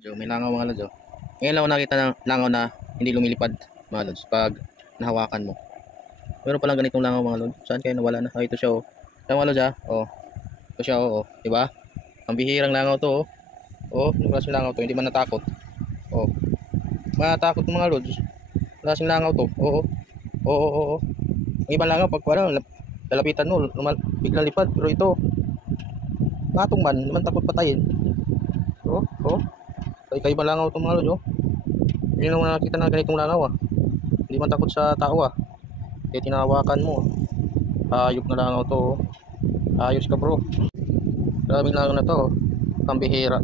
So, may langaw mga lods, oh. Ngayon lang ako nakita ng langaw na hindi lumilipad mga lods pag nahawakan mo. Meron palang ganitong langaw mga lods. Saan kayo nawala na? Ito siya, oh. Ito mga lods, oh. Ito siya, oh. Diba? Ang bihirang langaw to, oh. Oh, yung klaseng langaw to, hindi man natakot. Oh. Matakot ng mga lods. Klaseng langaw to. Oo. Oo. Ang ibang langaw pag lalapitan mo, biglang lipad, pero ito matong man, naman takot patayin. Oh. Kaya langaw itong mga lods, oh. Hindi naman nakita na ganitong langaw, ah. Hindi man takot sa tao, ah. Kaya tinawakan mo. Hayop na langaw to, oh. Ayos ka, bro. Maraming langaw na to, oh. Pambihira.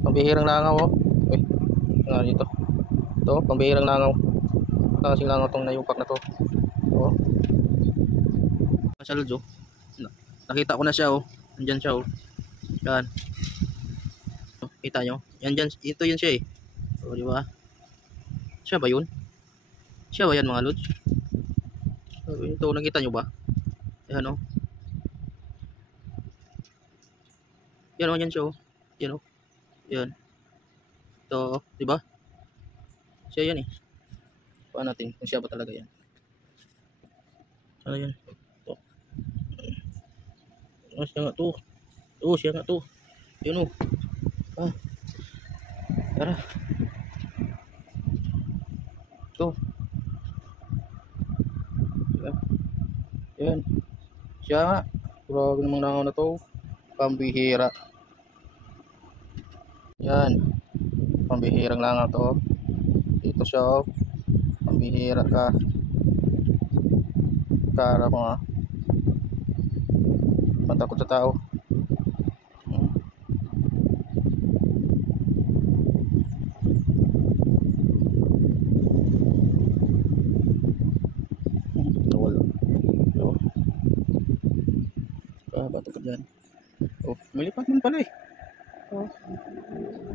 Pambihirang langaw, oh. Uy, nga dito. Ito, pambihirang langaw. Kasing langaw tong nayupak na to. Oh. Sa lods, oh. Nakita ko na siya, oh. Andyan siya, oh. Yan. Kita nyo? Yan dyan. Ito yun siya, eh. O, diba? Siya ba yun? Siya ba yan mga lods? Ito, nakita nyo ba? Yan, oh. Yan, oh. Yan siya, oh. Yan, oh. Yan. Ito, diba? Siya yan, eh. Paan natin kung siya ba talaga yan. Sana yan. Ito. Siya nga to. Siya nga to. Yan, oh. Tara. Ito. Yan. Siya nga. Grabe namang langaw na to. Pambihira. Yan. Pambihirang langaw to. Dito siya, oh. Pambihira ka. Kara mo, ah. Matakot sa tao. Bato ka dyan. Oh, malipad man pala, eh.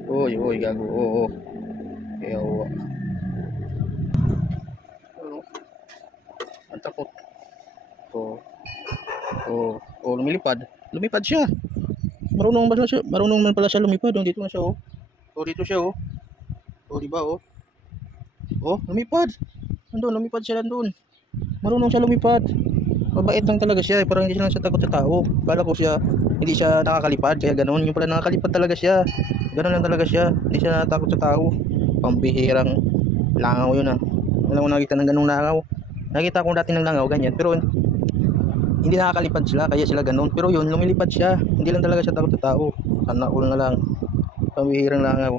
Oh. Oy, gago. Oo. Ewa. Ang takot. Oh, lumilipad. Lumipad siya. Marunong man pala siya lumipad. Oh, dito na siya, oh. Oh, dito siya, oh. Oh, diba, oh. Oh, lumipad. Nandun, lumipad siya nandun. Marunong siya lumipad. Mabait lang talaga siya, parang hindi siya takot sa tao. Kala ko siya, hindi siya nakakalipad, kaya ganoon. Yung pala nakakalipad talaga siya. Ganoon lang talaga siya, hindi siya natakot sa tao. Pambihirang langaw yun, ah. Wala ko nakita ng ganung langaw. Nakita ko dati ng langaw, ganyan. Pero hindi nakakalipad sila, kaya sila ganoon. Pero yun, lumilipad siya. Hindi lang talaga siya takot sa tao. Sana all na lang. Pambihirang langaw.